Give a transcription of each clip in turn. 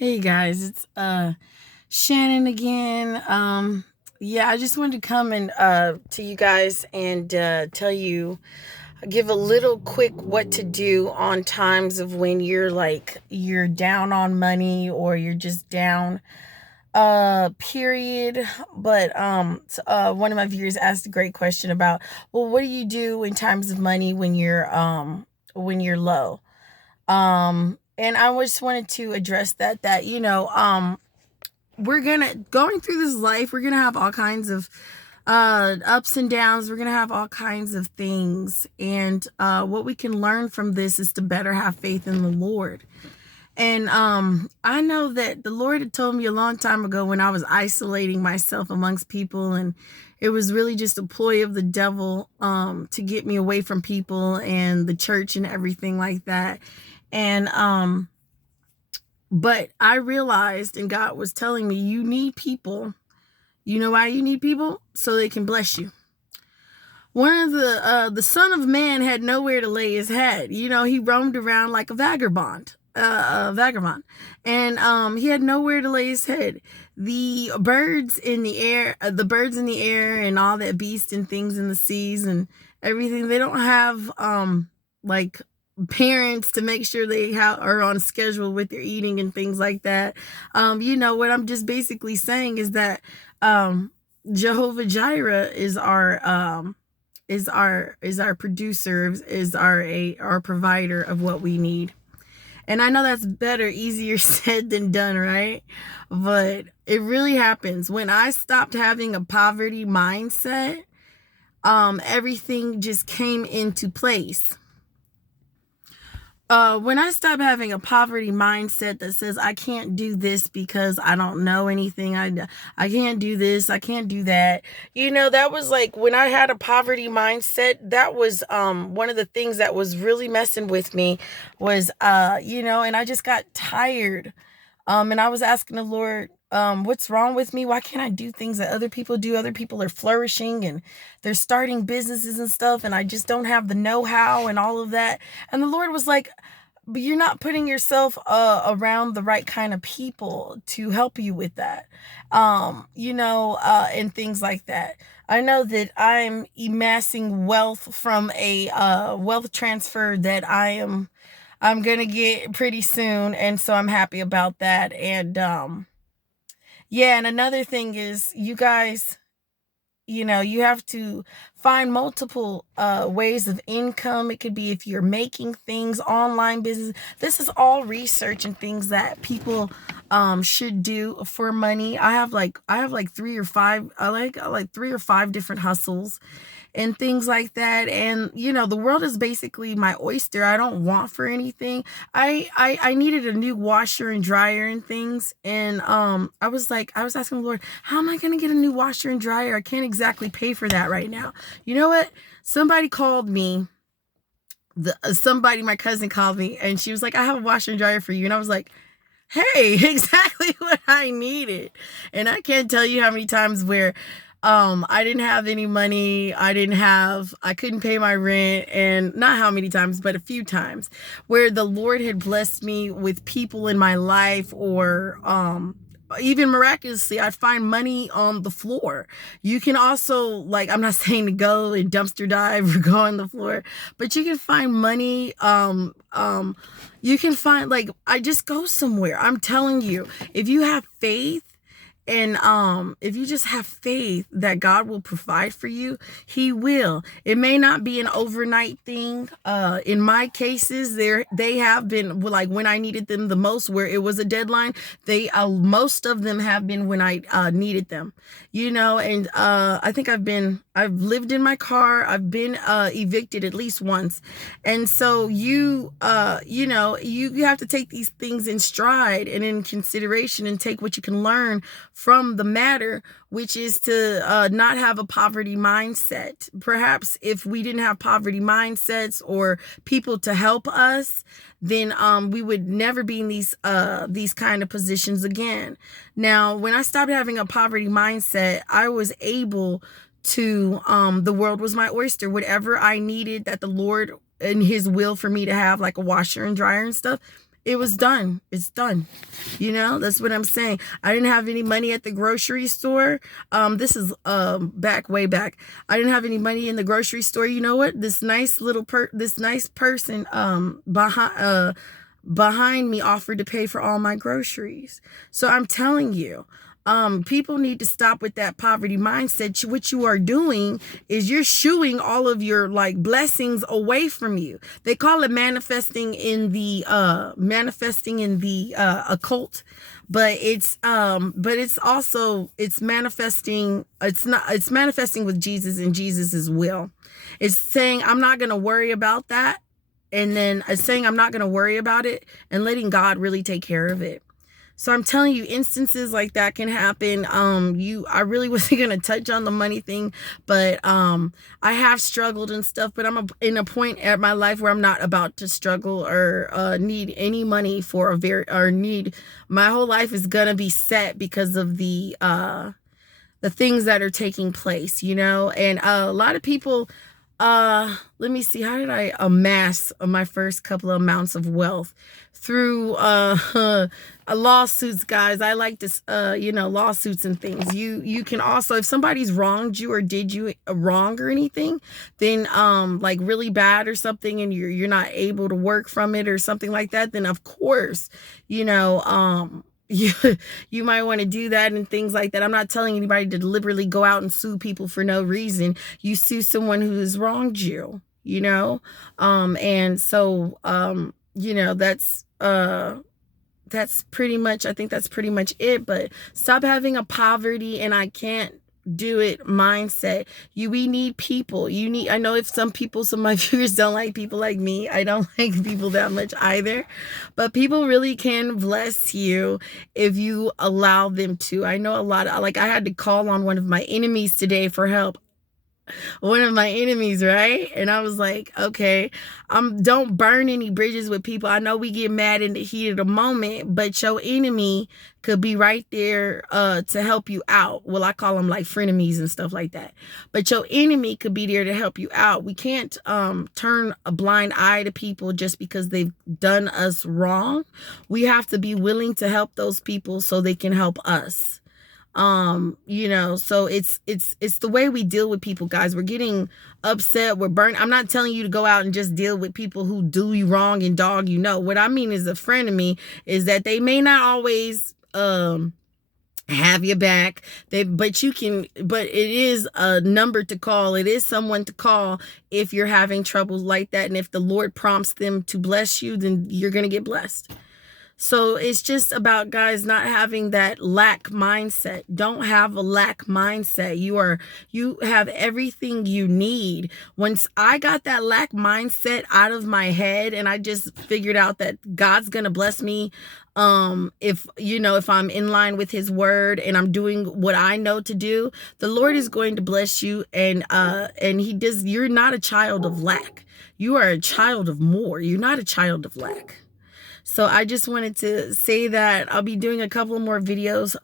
Hey guys, it's Shannon again. Yeah, I just wanted to come and to you guys and tell you, give a little quick what to do on times of when you're down on money or you're just down period. But one of my viewers asked a great question about, well, what do you do in times of money when you're low? And I just wanted to address that we're gonna going through this life, we're gonna have all kinds of ups and downs. We're gonna have all kinds of things, and what we can learn from this is to better have faith in the Lord. And I know that the Lord had told me a long time ago when I was isolating myself amongst people, and it was really just a ploy of the devil to get me away from people and the church and everything like that. And but I realized, and God was telling me, you need people. You know why you need people? So they can bless you. One of the Son of Man had nowhere to lay his head. You know, he roamed around like a vagabond, and he had nowhere to lay his head. The birds in the air, and all that beast and things in the seas and everything. They don't have like parents to make sure they are on schedule with their eating and things like that. What I'm just basically saying is that Jehovah Jireh is our producer, is our provider of what we need. And I know that's better, easier said than done, right? But it really happens. When I stopped having a poverty mindset, everything just came into place. When I stopped having a poverty mindset that says I can't do this because I don't know anything, I can't do this, I can't do that. That was like when I had a poverty mindset. That was one of the things that was really messing with me was and I just got tired. And I was asking the Lord, what's wrong with me? Why can't I do things that other people do? Other people are flourishing and they're starting businesses and stuff, and I just don't have the know-how and all of that. And the Lord was like, but you're not putting yourself around the right kind of people to help you with that. And things like that. I know that I'm amassing wealth from a wealth transfer that I'm gonna get pretty soon, and so I'm happy about that. And yeah, and another thing is, you guys, you have to find multiple ways of income. It could be if you're making things, online business. This is all research and things that people should do for money. I have like three or five. I like 3 or 5 different hustles and things like that. And the world is basically my oyster. I don't want for anything. I needed a new washer and dryer and things. And I was asking the Lord, how am I going to get a new washer and dryer? I can't exactly pay for that right now. You know what? Somebody called me. My cousin called me, and she was like, I have a washer and dryer for you. And I was like, hey, exactly what I needed. And I can't tell you how many times where I didn't have any money. I couldn't pay my rent, and not how many times, but a few times where the Lord had blessed me with people in my life, or even miraculously, I'd find money on the floor. You can also, like, I'm not saying to go and dumpster dive or go on the floor, but you can find money. You can find, like, I just go somewhere. I'm telling you, if you have faith, and if you just have faith that God will provide for you, he will. It may not be an overnight thing. In my cases, they have been, like, when I needed them the most, where it was a deadline. They Most of them have been when I needed them. And I think I've lived in my car. I've been evicted at least once. And so you have to take these things in stride and in consideration, and take what you can learn from the matter, which is to not have a poverty mindset. Perhaps if we didn't have poverty mindsets or people to help us, then we would never be in these kind of positions again. Now, when I stopped having a poverty mindset, I was able to, the world was my oyster. Whatever I needed that the Lord and his will for me to have, like a washer and dryer and stuff, It was done. It's done. You know, that's what I'm saying. I didn't have any money at the grocery store. This is way back. I didn't have any money in the grocery store. You know what? This nice person behind me offered to pay for all my groceries. So I'm telling you, people need to stop with that poverty mindset. What you are doing is you're shooing all of your like blessings away from you. They call it manifesting in the occult, but it's also manifesting. It's manifesting with Jesus and Jesus's will. It's saying I'm not going to worry about that, and then it's saying I'm not going to worry about it and letting God really take care of it. So I'm telling you, instances like that can happen. I really wasn't going to touch on the money thing, but I have struggled and stuff, but I'm in a point at my life where I'm not about to struggle or need any money my whole life is going to be set because of the things that are taking place, you know. And a lot of people, let me see, how did I amass my first couple of amounts of wealth? Through lawsuits, guys. I like this, lawsuits and things. You can also, if somebody's wronged you or did you wrong or anything, then like really bad or something, and you're not able to work from it or something like that, then of course, you might want to do that and things like that. I'm not telling anybody to deliberately go out and sue people for no reason. You sue someone who has wronged you, you know? And so, that's pretty much, I think that's pretty much it. But stop having a poverty and I can't do it mindset. We need people. I know if some of my viewers don't like people like me. I don't like people that much either, but people really can bless you if you allow them to. I know I had to call on one of my enemies today for help. One of my enemies, right? And I was like, okay, don't burn any bridges with people. I know we get mad in the heat of the moment, but your enemy could be right there to help you out. Well, I call them like frenemies and stuff like that. But your enemy could be there to help you out. We can't turn a blind eye to people just because they've done us wrong. We have to be willing to help those people so they can help us. So it's the way we deal with people, guys. We're getting upset, we're burnt. I'm not telling you to go out and just deal with people who do you wrong and dog you. Know what I mean is a friend of me is that they may not always have your back, but it is a number to call. It is someone to call if you're having troubles like that, and if the Lord prompts them to bless you, then you're gonna get blessed. So it's just about, guys, not having that lack mindset. Don't have a lack mindset. You have everything you need. Once I got that lack mindset out of my head and I just figured out that God's going to bless me, if I'm in line with his word and I'm doing what I know to do, the Lord is going to bless you. And you're not a child of lack. You are a child of more. You're not a child of lack. So I just wanted to say that I'll be doing a couple of more videos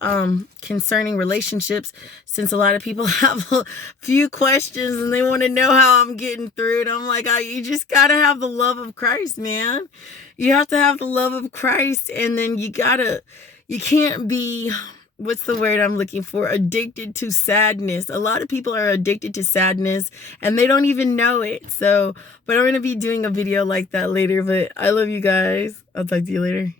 concerning relationships, since a lot of people have a few questions and they want to know how I'm getting through it. I'm like, you just got to have the love of Christ, man. You have to have the love of Christ, and then you can't be, what's the word I'm looking for? Addicted to sadness. A lot of people are addicted to sadness and they don't even know it. So, but I'm going to be doing a video like that later, but I love you guys. I'll talk to you later.